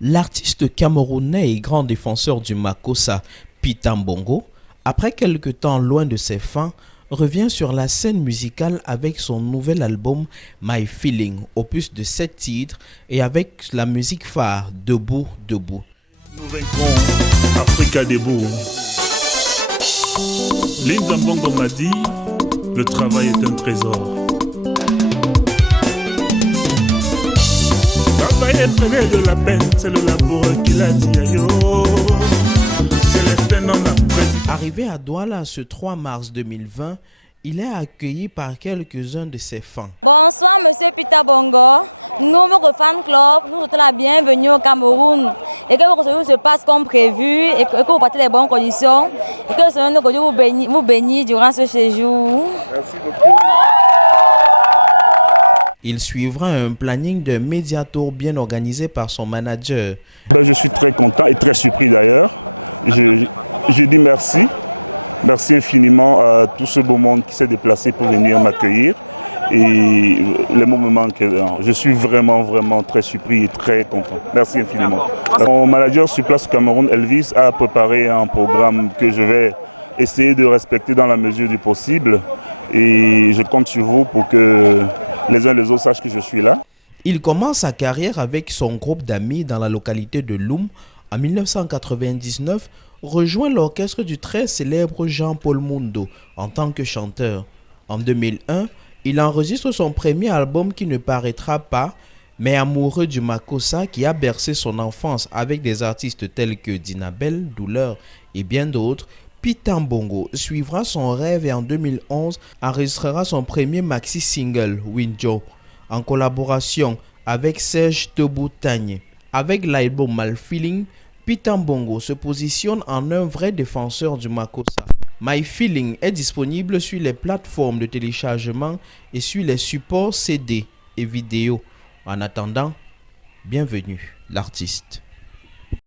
L'artiste camerounais et grand défenseur du Makossa, Pitang Bongo, après quelque temps loin de ses fins, revient sur la scène musicale avec son nouvel album My Feeling, opus de 7 titres, et avec la musique phare Debout, Debout. Nous vaincrons Africa debout. Linda Bongo m'a dit, le travail est un trésor. Travail est prêt de la peine, c'est le laboureur qui l'a dit. Arrivé à Douala ce 3 mars 2020, il est accueilli par quelques-uns de ses fans. Bonsoir Monsieur Pitang Bongo, nous votre fan club, nous souhaitons la bienvenue au Cameroun et que votre séjour se passe comme prévu et que vous partez les bonnes conditions et que le Seigneur vous bénisse durant ce séjour. Merci beaucoup. Il suivra un planning de média tour bien organisé par son manager. Je suis très content et très surpris d'ailleurs. Je dis merci. Merci infiniment à tout ce beau monde qui s'est déplacé pour venir m'accueillir. Et les mots me manquent. Je suis vraiment très surpris et très content. Merci infiniment. Mon manager sur place au Cameroun, Elvis, a préparé un programme que je vais essayer de respecter dans la mesure du possible. Et je compte sur vous pour que les uns les autres sachent que je suis là. Il commence sa carrière avec son groupe d'amis dans la localité de Loum. En 1999, rejoint l'orchestre du très célèbre Jean-Paul Mundo en tant que chanteur. En 2001, il enregistre son premier album qui ne paraîtra pas, mais amoureux du Makossa qui a bercé son enfance avec des artistes tels que Dinabel, Douleur et bien d'autres. Pitang Bongo suivra son rêve et en 2011 enregistrera son premier maxi-single, Winjo, en collaboration avec Serge Teboutagne. Avec l'album My Feeling, Pitang Bongo se positionne en un vrai défenseur du Makossa. My Feeling est disponible sur les plateformes de téléchargement et sur les supports CD et vidéo. En attendant, bienvenue l'artiste.